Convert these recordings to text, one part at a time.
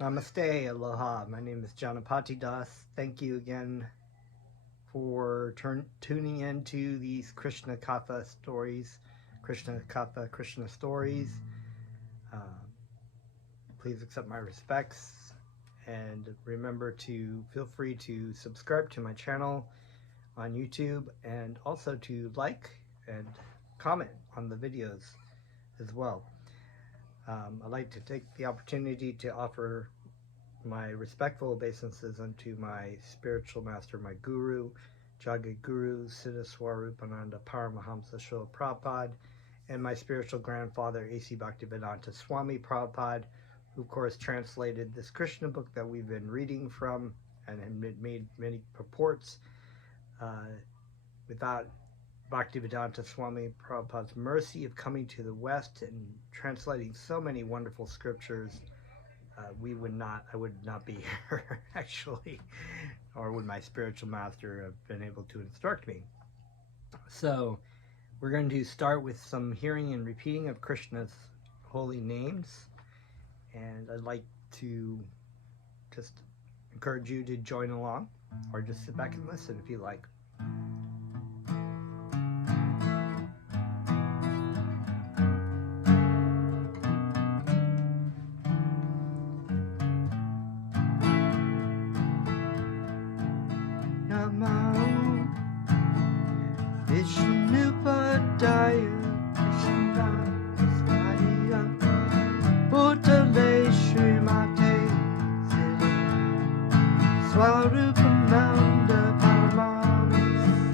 Namaste, aloha. My name is Draupadi Das. Thank you again for tuning in to these Krishna Katha stories. Krishna stories. Uh, please accept my respects. And remember to feel free to subscribe to my channel on YouTube and also to like and comment on the videos as well. I'd like to take the opportunity to offer my respectful obeisances unto my spiritual master, my guru, Jagat Guru, Siddha Swarupananda Paramahamsa Srila Prabhupada, and my spiritual grandfather, A.C. Bhaktivedanta Swami Prabhupada, who of course translated this Krishna book that we've been reading from and made many purports. Without Bhaktivedanta Swami Prabhupada's mercy of coming to the West and translating so many wonderful scriptures, I would not be here actually, or would my spiritual master have been able to instruct me. So we're going to start with some hearing and repeating of Krishna's holy names, and I'd like to just encourage you to join along or just sit back and listen if you like. Namo Vishnupadaya Krishna Vastaya Bhutale Srimate Siddha Swarupananda Paramahamsa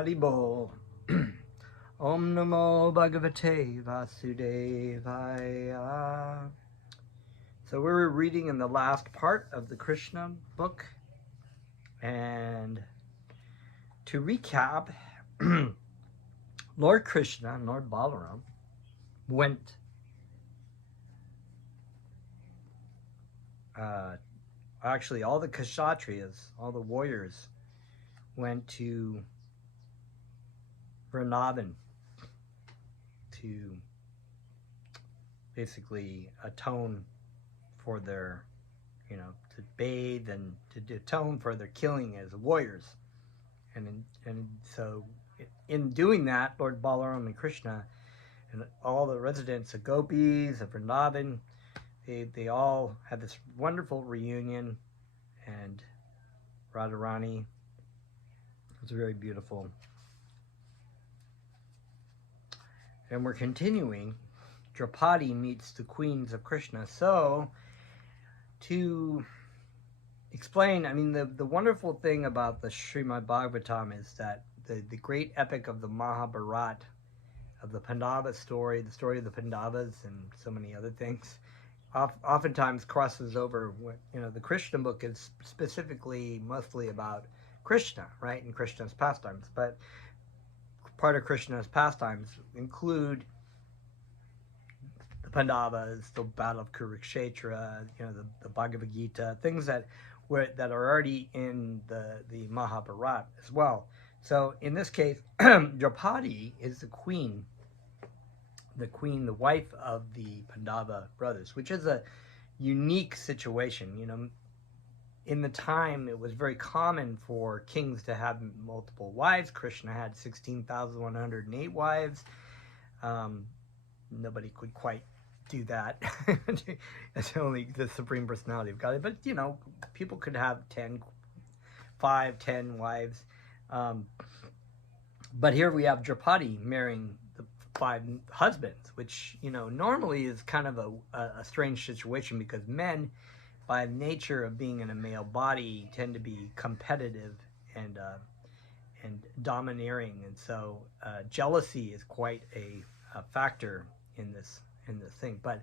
Haribol. Om Namo Bhagavate Vasudevaya. So we're reading in the last part of the Krishna book. And to recap, Lord Krishna and Lord Balaram went actually all the Kshatriyas, all the warriors went to Vrindavan to basically atone for their, to bathe and to atone for their killing as warriors. And so in doing that, Lord Balaram and Krishna and all the residents of Gopis of Vrindavan, they all had this wonderful reunion, and Radharani was very beautiful. And we're continuing. Draupadi meets the queens of Krishna. So, to explain, the wonderful thing about the Srimad Bhagavatam is that the great epic of the Mahabharata, of the Pandava story, the story of the Pandavas and so many other things, oftentimes crosses over. The Krishna book is specifically mostly about Krishna, right, and Krishna's pastimes, but part of Krishna's pastimes include the Pandavas, the Battle of Kurukshetra, the Bhagavad Gita, things that are already in the Mahabharata as well. So in this case, Draupadi is the wife of the Pandava brothers, which is a unique situation. In the time, it was very common for kings to have multiple wives. Krishna had 16,108 wives. Nobody could quite do that. It's only the Supreme Personality of God. But, people could have 10 wives. But here we have Draupadi marrying the 5 husbands, which, normally is kind of a strange situation, because men, by nature of being in a male body, tend to be competitive and domineering, and so jealousy is quite a factor in this thing. But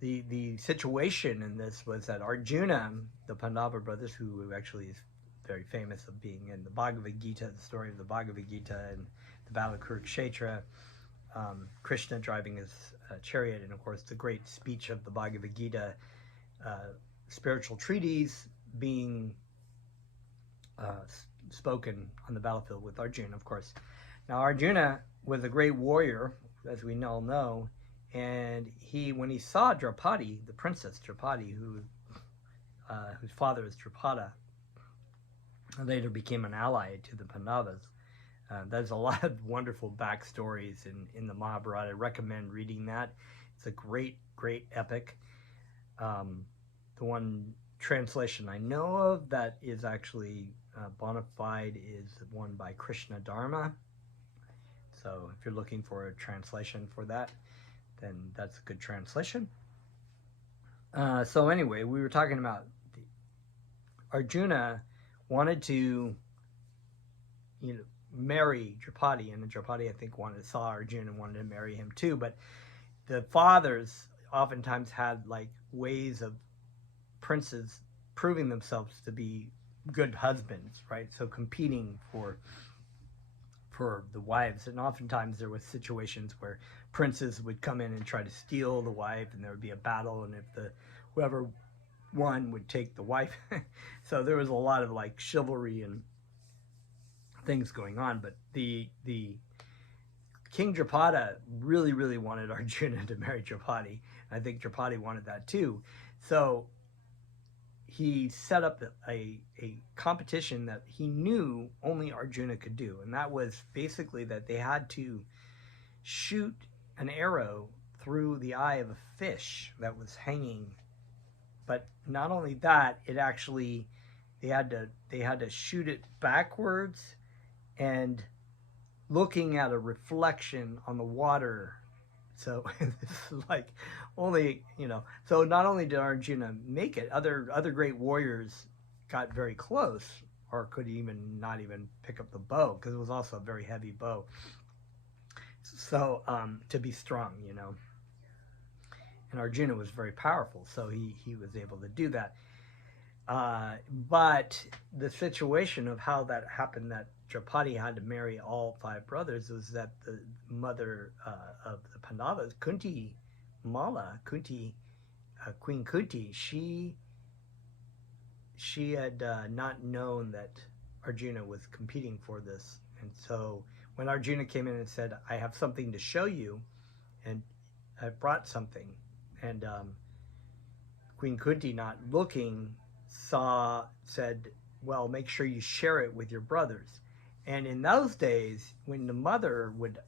the situation in this was that Arjuna, the Pandava brothers, who actually is very famous of being in the Bhagavad Gita, the story of the Bhagavad Gita and the Battle of Kurukshetra, Krishna driving his chariot, and of course the great speech of the Bhagavad Gita, spiritual treatise being spoken on the battlefield with Arjuna, of course. Now, Arjuna was a great warrior, as we all know, and when he saw Draupadi, the princess Draupadi, whose father is Drupada, later became an ally to the Pandavas. There's a lot of wonderful backstories in the Mahabharata. I recommend reading that. It's a great, great epic. The one translation I know of that is actually bona fide is the one by Krishna Dharma. So if you're looking for a translation for that, then that's a good translation. So anyway, we were talking about Arjuna wanted to, marry Draupadi, and Draupadi, I think, saw Arjuna and wanted to marry him too. But the fathers oftentimes had ways of princes proving themselves to be good husbands, right? So competing for the wives, and oftentimes there was situations where princes would come in and try to steal the wife, and there would be a battle, and if whoever won would take the wife. So there was a lot of chivalry and things going on. But the King Drupada really, really wanted Arjuna to marry Draupadi. I think Draupadi wanted that too. So he set up a competition that he knew only Arjuna could do. And that was basically that they had to shoot an arrow through the eye of a fish that was hanging. But not only that, it actually, they had to shoot it backwards and looking at a reflection on the water. So this is like only, so not only did Arjuna make it, other great warriors got very close or could even not even pick up the bow because it was also a very heavy bow. So to be strong, and Arjuna was very powerful, so he was able to do that. But the situation of how that happened, that Draupadi had to marry all 5 brothers, was that the mother of the Pandavas, Queen Kunti, she had not known that Arjuna was competing for this. And so when Arjuna came in and said, I have something to show you, and I brought something, and Queen Kunti, not looking, said, well, make sure you share it with your brothers. And in those days, when the mother would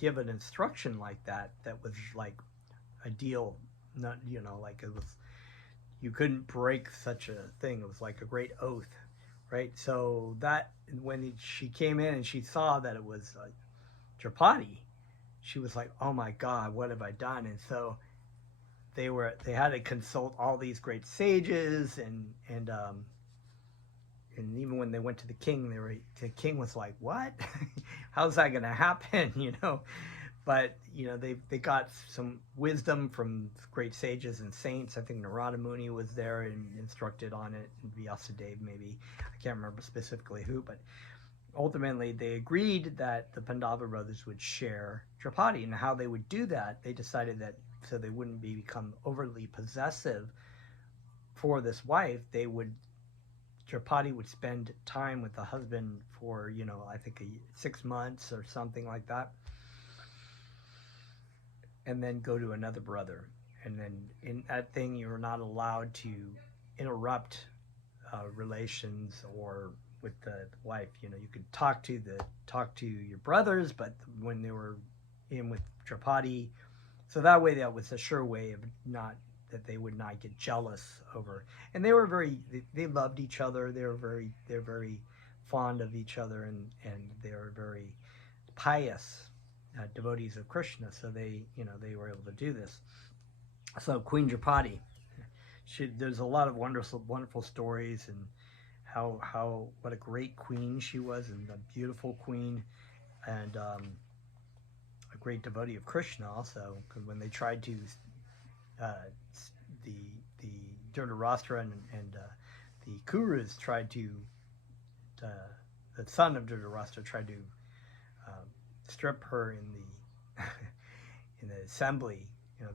give an instruction like that, that was like a deal, not, like it was, you couldn't break such a thing. It was like a great oath, right? So that when she came in and she saw that it was Draupadi, she was like, oh my God, what have I done? And so they had to consult all these great sages, and even when they went to the king, the king was like, what? How's that going to happen? But they got some wisdom from great sages and saints. I think Narada Muni was there and instructed on it, and Vyasadeva maybe. I can't remember specifically who, but ultimately they agreed that the Pandava brothers would share Draupadi. And how they would do that, they decided that so they wouldn't become overly possessive for this wife, Draupadi would spend time with the husband for, I think 6 months or something like that, and then go to another brother. And then in that thing, you're not allowed to interrupt relations or with the wife. You could talk to your brothers, but when they were in with Draupadi, so that way that was a sure way of that they would not get jealous over. And they loved each other. They're very fond of each other, and they were very pious devotees of Krishna. So they were able to do this. So Queen Draupadi, there's a lot of wonderful stories, and what a great queen she was, and a beautiful queen, and a great devotee of Krishna also. Because when they tried to the Dhritarashtra and the Kurus tried to, the son of Dhritarashtra tried to strip her in the assembly,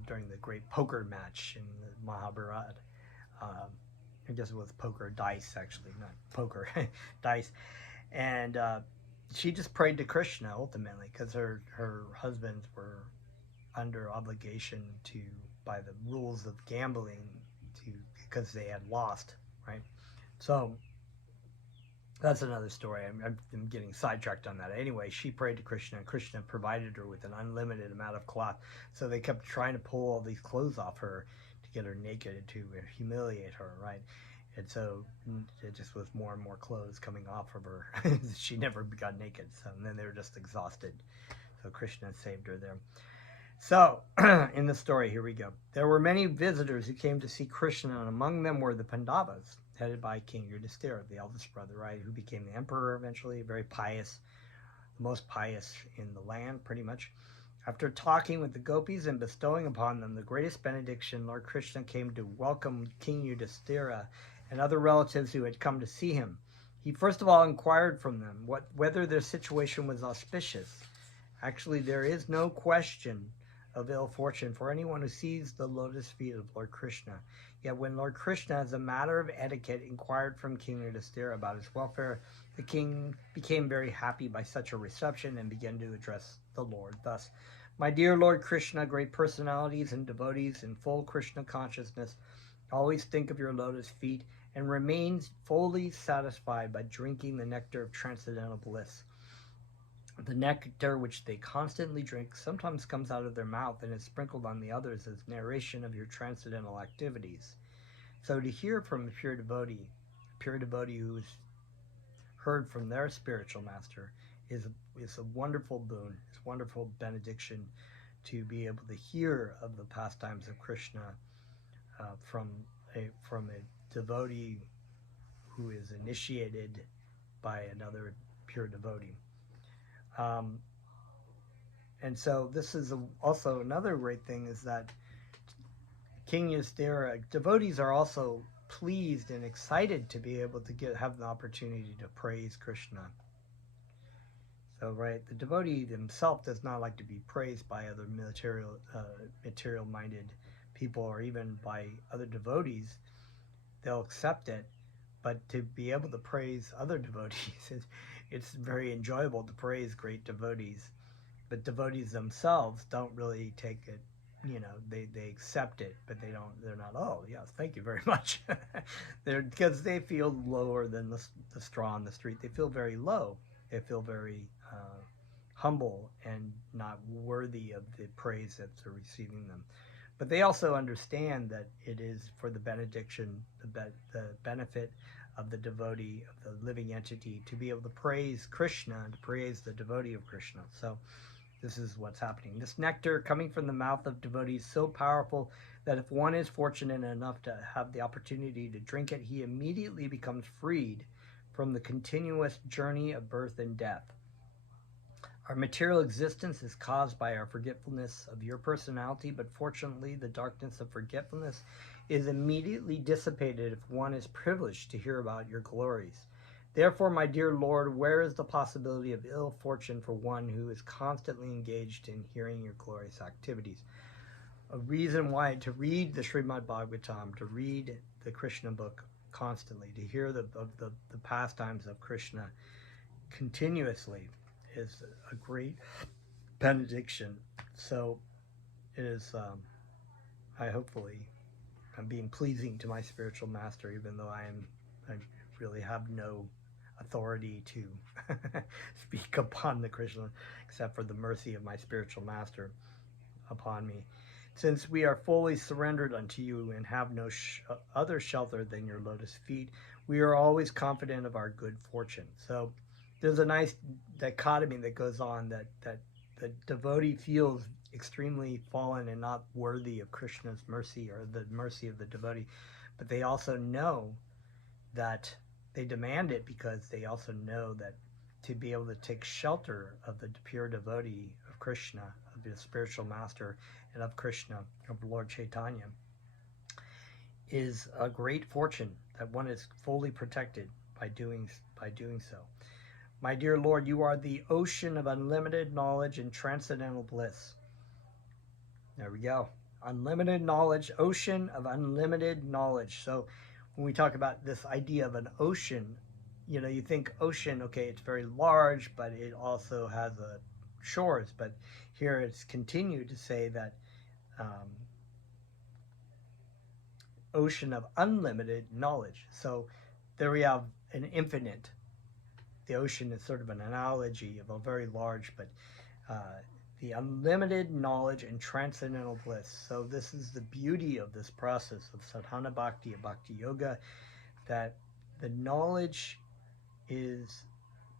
during the great poker match in the Mahabharata. I guess it was poker dice, actually, not poker dice, and she just prayed to Krishna ultimately, because her husbands were under obligation by the rules of gambling because they had lost, right? So that's another story. I'm getting sidetracked on that. Anyway, she prayed to Krishna, and Krishna provided her with an unlimited amount of cloth. So they kept trying to pull all these clothes off her to get her naked, to humiliate her, right? And so it just was more and more clothes coming off of her. She never got naked. So, and then they were just exhausted. So Krishna saved her there. So, in the story, here we go. There were many visitors who came to see Krishna, and among them were the Pandavas, headed by King Yudhishthira, the eldest brother, right, who became the emperor eventually, very pious, the most pious in the land, pretty much. After talking with the gopis and bestowing upon them the greatest benediction, Lord Krishna came to welcome King Yudhishthira and other relatives who had come to see him. He first of all inquired from them whether their situation was auspicious. Actually, there is no question of ill fortune for anyone who sees the lotus feet of Lord Krishna. Yet when Lord Krishna, as a matter of etiquette, inquired from King Yudhishthira about his welfare, the king became very happy by such a reception and began to address the Lord thus: My dear Lord Krishna, great personalities and devotees in full Krishna consciousness always think of your lotus feet and remain fully satisfied by drinking the nectar of transcendental bliss. The nectar which they constantly drink sometimes comes out of their mouth and is sprinkled on the others as narration of your transcendental activities. So to hear from a pure devotee who has heard from their spiritual master, is a wonderful boon. It's a wonderful benediction to be able to hear of the pastimes of Krishna from a devotee who is initiated by another pure devotee. And so this is also another great thing, is that King Yudhishthira, devotees are also pleased and excited to be able to have the opportunity to praise Krishna. So, right, the devotee himself does not like to be praised by other material-minded people, or even by other devotees. They'll accept it, but to be able to praise other devotees, it's very enjoyable to praise great devotees. But devotees themselves don't really take it, they accept it, but they're not, oh yes, thank you very much. Because they feel lower than the straw on the street. They feel very low. They feel very humble and not worthy of the praise that they're receiving them. But they also understand that it is for the benediction, the benefit of the devotee, of the living entity, to be able to praise Krishna and to praise the devotee of Krishna. So this is what's happening. This nectar coming from the mouth of devotees is so powerful that if one is fortunate enough to have the opportunity to drink it, he immediately becomes freed from the continuous journey of birth and death. Our material existence is caused by our forgetfulness of your personality, but fortunately the darkness of forgetfulness is immediately dissipated if one is privileged to hear about your glories. Therefore, my dear Lord, where is the possibility of ill fortune for one who is constantly engaged in hearing your glorious activities? A reason why to read the Srimad Bhagavatam, to read the Krishna book constantly, to hear the pastimes of Krishna continuously, is a great benediction. So it is, I'm being pleasing to my spiritual master, even though I really have no authority to speak upon the Krishna, except for the mercy of my spiritual master upon me. Since we are fully surrendered unto you and have no other shelter than your lotus feet, we are always confident of our good fortune. So there's a nice dichotomy that goes on, that the devotee feels extremely fallen and not worthy of Krishna's mercy, or the mercy of the devotee, but they also know that they demand it, because they also know that to be able to take shelter of the pure devotee of Krishna, of the spiritual master, and of Krishna, of Lord Chaitanya, is a great fortune, that one is fully protected by doing so. My dear Lord, you are the ocean of unlimited knowledge and transcendental bliss. There we go. Unlimited knowledge, ocean of unlimited knowledge. So when we talk about this idea of an ocean, you think ocean, okay, it's very large, but it also has shores. But here it's continued to say that ocean of unlimited knowledge. So there we have an infinite. The ocean is sort of an analogy of a very large, but the unlimited knowledge and transcendental bliss. So this is the beauty of this process of sadhana bhakti, of bhakti yoga, that the knowledge is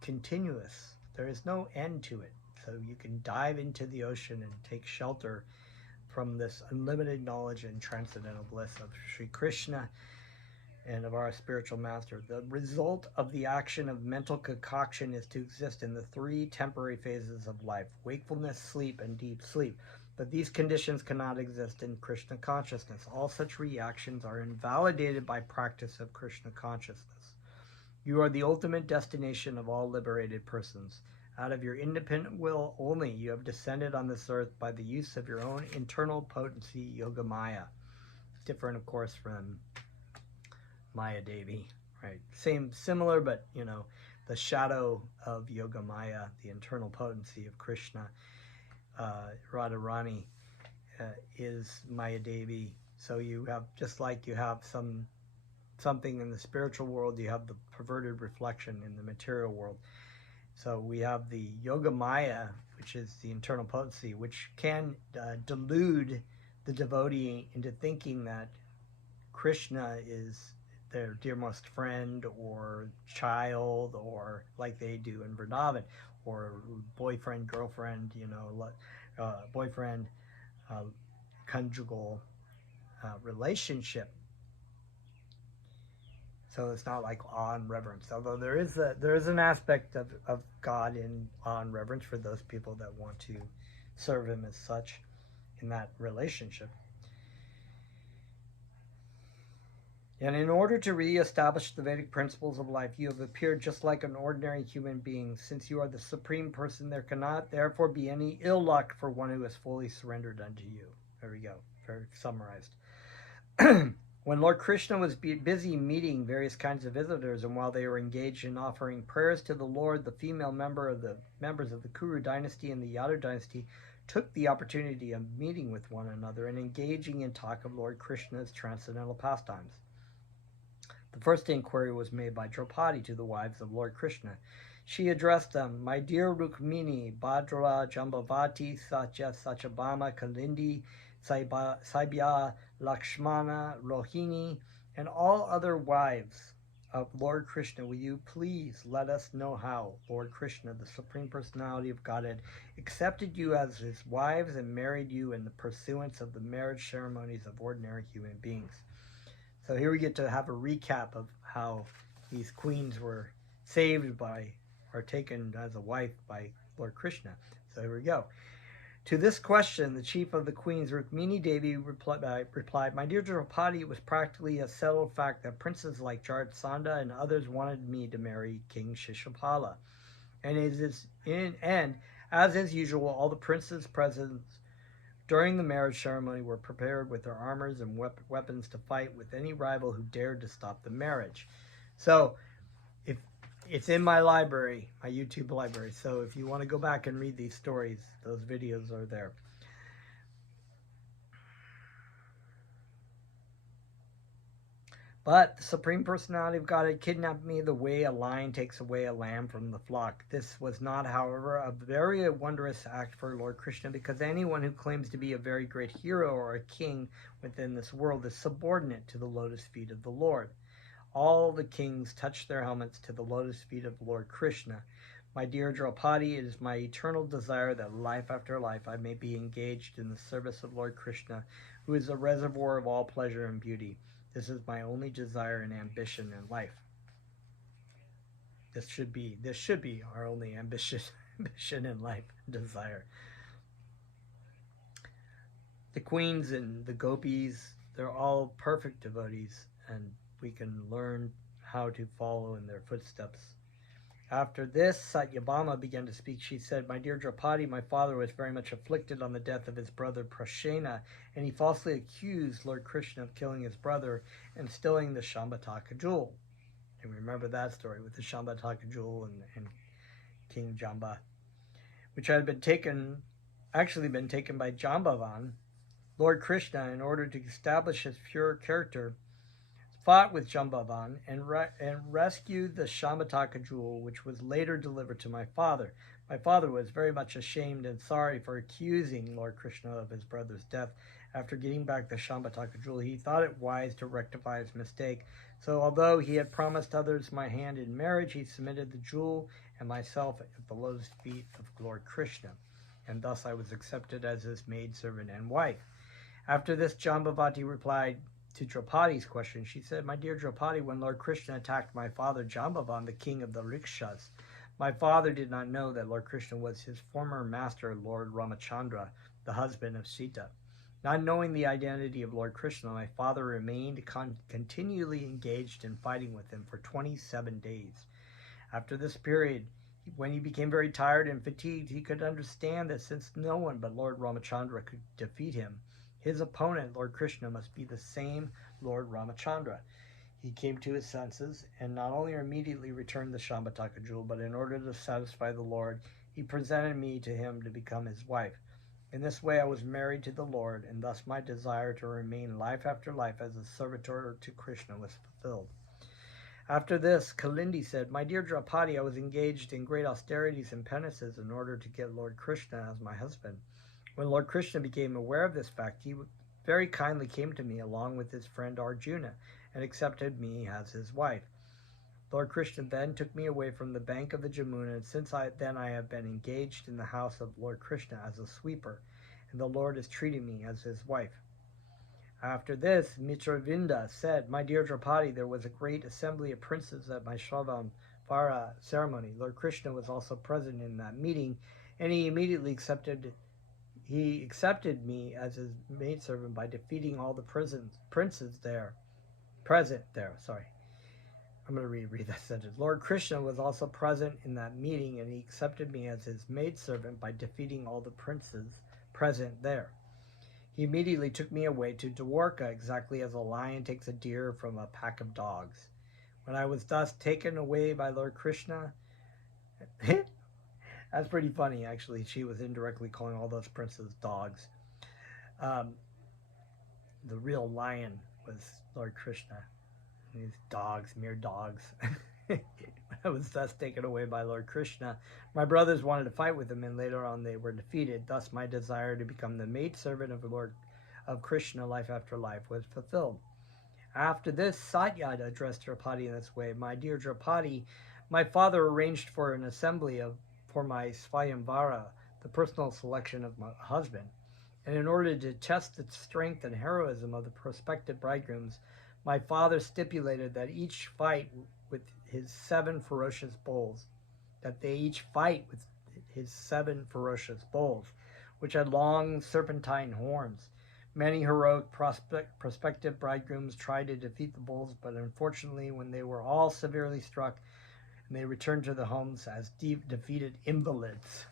continuous. There is no end to it. So you can dive into the ocean and take shelter from this unlimited knowledge and transcendental bliss of Sri Krishna and of our spiritual master. The result of the action of mental concoction is to exist in the three temporary phases of life: wakefulness, sleep, and deep sleep. But these conditions cannot exist in Krishna consciousness. All such reactions are invalidated by practice of Krishna consciousness. You are the ultimate destination of all liberated persons. Out of your independent will only, you have descended on this earth by the use of your own internal potency, Yoga Maya. Different, of course, from Maya Devi, right? Similar, but the shadow of Yoga Maya, the internal potency of Krishna, Radharani is Maya Devi. So you have, just like you have something in the spiritual world, you have the perverted reflection in the material world. So we have the Yoga Maya, which is the internal potency, which can delude the devotee into thinking that Krishna is their dearest friend or child, or like they do in Vrindavan, or boyfriend, girlfriend, boyfriend, conjugal relationship. So it's not like awe and reverence, although there is an aspect of God in awe and reverence for those people that want to serve him as such in that relationship. And in order to re-establish the Vedic principles of life, you have appeared just like an ordinary human being. Since you are the supreme person, there cannot therefore be any ill luck for one who has fully surrendered unto you. There we go, very summarized. When Lord Krishna was busy meeting various kinds of visitors, and while they were engaged in offering prayers to the Lord, the female members of the Kuru dynasty and the Yadu dynasty took the opportunity of meeting with one another and engaging in talk of Lord Krishna's transcendental pastimes. The first inquiry was made by Draupadi to the wives of Lord Krishna. She addressed them, "My dear Rukmini, Bhadra, Jambavati, Satya, Satyabhama, Kalindi, Saibya, Lakshmana, Rohini, and all other wives of Lord Krishna, will you please let us know how Lord Krishna, the Supreme Personality of Godhead, accepted you as his wives and married you in the pursuance of the marriage ceremonies of ordinary human beings." So here we get to have a recap of how these queens were saved by, or taken as a wife by Lord Krishna. So here we go. To this question, the chief of the queens, Rukmini Devi, replied, "My dear Draupadi, it was practically a settled fact that princes like Jarasandha and others wanted me to marry King Shishupala. And as is usual, all the princes present during the marriage ceremony were prepared with their armors and weapons to fight with any rival who dared to stop the marriage." So if it's in my library, my YouTube library, so if you want to go back and read these stories, those videos are there. But the Supreme Personality of God had kidnapped me the way a lion takes away a lamb from the flock. This was not, however, a very wondrous act for Lord Krishna, because anyone who claims to be a very great hero or a king within this world is subordinate to the lotus feet of the Lord. All the kings touch their helmets to the lotus feet of Lord Krishna. My dear Draupadi, it is my eternal desire that life after life I may be engaged in the service of Lord Krishna, who is a reservoir of all pleasure and beauty. This is my only desire and ambition in life. This should be our only ambition in life, desire. The queens and the gopis, they're all perfect devotees, and we can learn how to follow in their footsteps. After this, Satyabhama began to speak. She said, "My dear Draupadi, my father was very much afflicted on the death of his brother Prashena, and he falsely accused Lord Krishna of killing his brother and stealing the Shambhataka jewel." And remember that story with the Shambhataka jewel and King Jamba, which had been taken by Jambavan. Lord Krishna, in order to establish his pure character, fought with Jambavan and rescued the Shambhataka jewel, which was later delivered to my father. My father was very much ashamed and sorry for accusing Lord Krishna of his brother's death. After getting back the Shambhataka jewel, he thought it wise to rectify his mistake. So although he had promised others my hand in marriage, he submitted the jewel and myself at the lotus feet of Lord Krishna. And thus I was accepted as his maidservant and wife. After this, Jambavati replied to Draupadi's question. She said, "My dear Draupadi, when Lord Krishna attacked my father Jambavan, the king of the Rikshas, my father did not know that Lord Krishna was his former master, Lord Ramachandra, the husband of Sita. Not knowing the identity of Lord Krishna, my father remained continually engaged in fighting with him for 27 days. After this period, when he became very tired and fatigued, he could understand that since no one but Lord Ramachandra could defeat him, his opponent, Lord Krishna, must be the same Lord Ramachandra. He came to his senses and not only immediately returned the Shambhataka jewel, but in order to satisfy the Lord, he presented me to him to become his wife. In this way I was married to the Lord, and thus my desire to remain life after life as a servitor to Krishna was fulfilled. After this, Kalindi said, "My dear Draupadi, I was engaged in great austerities and penances in order to get Lord Krishna as my husband. When Lord Krishna became aware of this fact, he very kindly came to me along with his friend Arjuna and accepted me as his wife. Lord Krishna then took me away from the bank of the Jamuna, and since then I have been engaged in the house of Lord Krishna as a sweeper, and the Lord is treating me as his wife." After this, Mitravinda said, "My dear Draupadi, there was a great assembly of princes at my Shravanvara ceremony. Lord Krishna was also present in that meeting, and he immediately accepted me as his maidservant by defeating all the princes present there. I'm going to read that sentence. Lord Krishna was also present in that meeting, and he accepted me as his maidservant by defeating all the princes present there. He immediately took me away to Dwarka, exactly as a lion takes a deer from a pack of dogs. When I was thus taken away by Lord Krishna," that's pretty funny, actually. She was indirectly calling all those princes dogs. The real lion was Lord Krishna. These dogs, mere dogs. When I was thus taken away by Lord Krishna, my brothers wanted to fight with him, and later on they were defeated. Thus my desire to become the maidservant of Krishna life after life was fulfilled. After this, Satyada addressed Draupadi in this way: "My dear Draupadi, my father arranged for an assembly for my Svayamvara, the personal selection of my husband. And in order to test the strength and heroism of the prospective bridegrooms, my father stipulated that each fight with his 7 ferocious bulls, which had long serpentine horns. Many heroic prospective bridegrooms tried to defeat the bulls, but unfortunately, when they were all severely struck, and they returned to their homes as defeated invalids."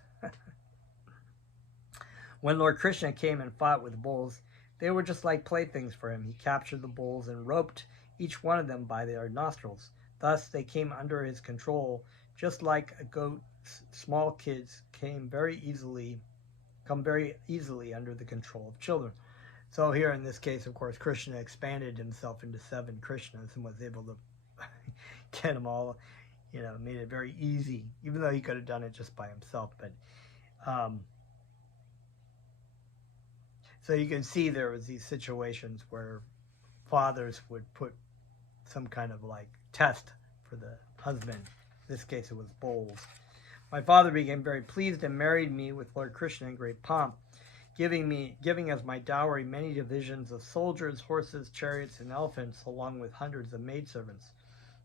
When Lord Krishna came and fought with the bulls, they were just like playthings for him. He captured the bulls and roped each one of them by their nostrils. Thus they came under his control, just like a goat. Small kids come very easily under the control of children. So here in this case, of course, Krishna expanded himself into 7 Krishnas and was able to get them all, made it very easy, even though he could have done it just by himself. But so you can see there was these situations where fathers would put some kind of test for the husband. In this case, it was bulls. My father became very pleased and married me with Lord Krishna in great pomp, giving as my dowry many divisions of soldiers, horses, chariots, and elephants, along with hundreds of maidservants.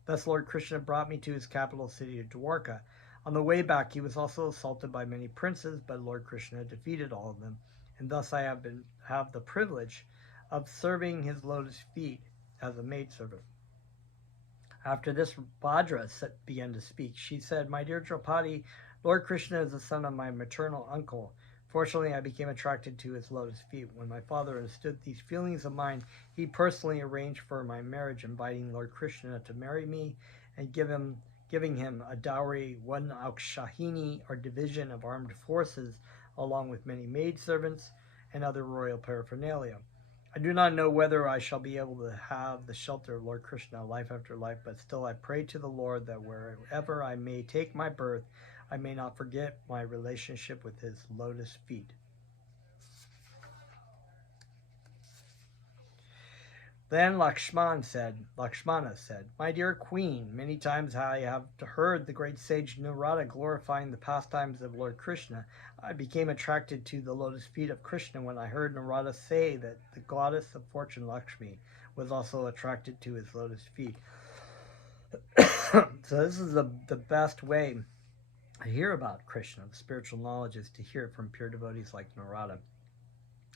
Thus Lord Krishna brought me to his capital city of Dwarka. On the way back, he was also assaulted by many princes, but Lord Krishna defeated all of them, and thus I have the privilege of serving his lotus feet as a maidservant. After this, Bhadra began to speak. She said, "My dear Draupadi, Lord Krishna is the son of my maternal uncle. Fortunately, I became attracted to his lotus feet. When my father understood these feelings of mine, he personally arranged for my marriage, inviting Lord Krishna to marry me and giving him a dowry, 1 Aukshahini, or division of armed forces, along with many maidservants and other royal paraphernalia. I do not know whether I shall be able to have the shelter of Lord Krishna life after life, but still I pray to the Lord that wherever I may take my birth, I may not forget my relationship with his lotus feet." Then Lakshmana said, "My dear queen, many times I have heard the great sage Narada glorifying the pastimes of Lord Krishna. I became attracted to the lotus feet of Krishna when I heard Narada say that the goddess of fortune, Lakshmi, was also attracted to his lotus feet." So this is the best way to hear about Krishna, the spiritual knowledge, is to hear it from pure devotees like Narada.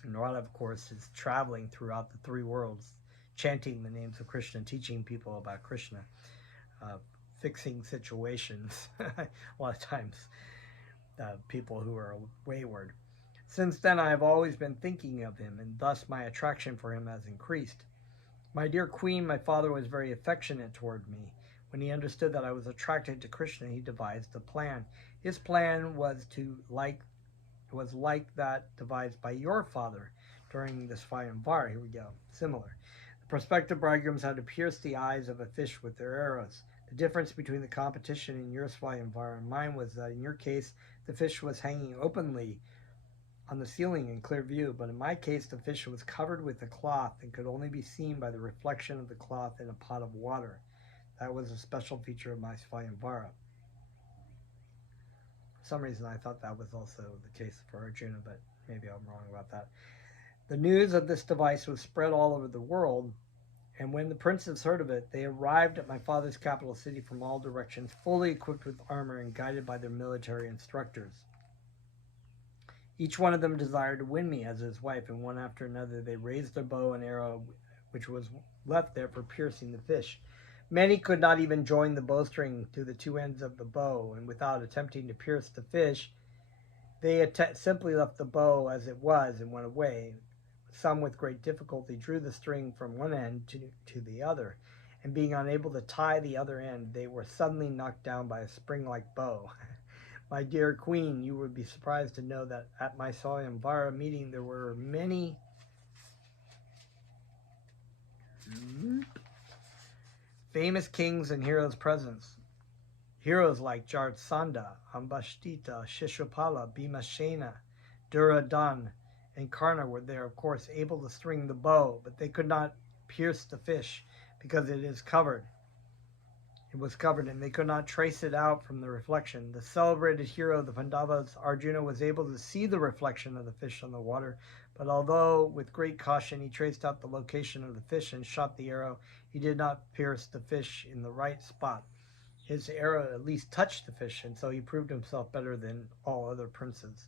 And Narada, of course, is traveling throughout the 3 worlds, chanting the names of Krishna, teaching people about Krishna, fixing situations, a lot of times, people who are wayward. Since then, I have always been thinking of him, and thus my attraction for him has increased. My dear queen, my father was very affectionate toward me. When he understood that I was attracted to Krishna, he devised a plan. His plan was to like was like that devised by your father during this Swayamvara. Here we go. Similar. The prospective bridegrooms had to pierce the eyes of a fish with their arrows. The difference between the competition in your Swayamvara and mine was that in your case, the fish was hanging openly on the ceiling in clear view, but in my case, the fish was covered with a cloth and could only be seen by the reflection of the cloth in a pot of water. That was a special feature of my Swayamvara. For some reason, I thought that was also the case for Arjuna, but maybe I'm wrong about that. The news of this device was spread all over the world, and when the princes heard of it, they arrived at my father's capital city from all directions, fully equipped with armor and guided by their military instructors. Each one of them desired to win me as his wife, and one after another they raised their bow and arrow, which was left there for piercing the fish. Many could not even join the bowstring to the two ends of the bow, and without attempting to pierce the fish, they simply left the bow as it was and went away. Some with great difficulty drew the string from one end to the other, and being unable to tie the other end, they were suddenly knocked down by a spring-like bow. My dear queen, you would be surprised to know that at my Swayamvara meeting there were many famous kings and heroes present. Heroes like Jartsandha, Ambashtita, Shishupala, Bhimashena, Duryodhana, and Karna were there, of course, able to string the bow, but they could not pierce the fish because it is covered. It was covered, and they could not trace it out from the reflection. The celebrated hero of the Pandavas, Arjuna, was able to see the reflection of the fish on the water, but although with great caution he traced out the location of the fish and shot the arrow, he did not pierce the fish in the right spot. His arrow at least touched the fish, and so he proved himself better than all other princes.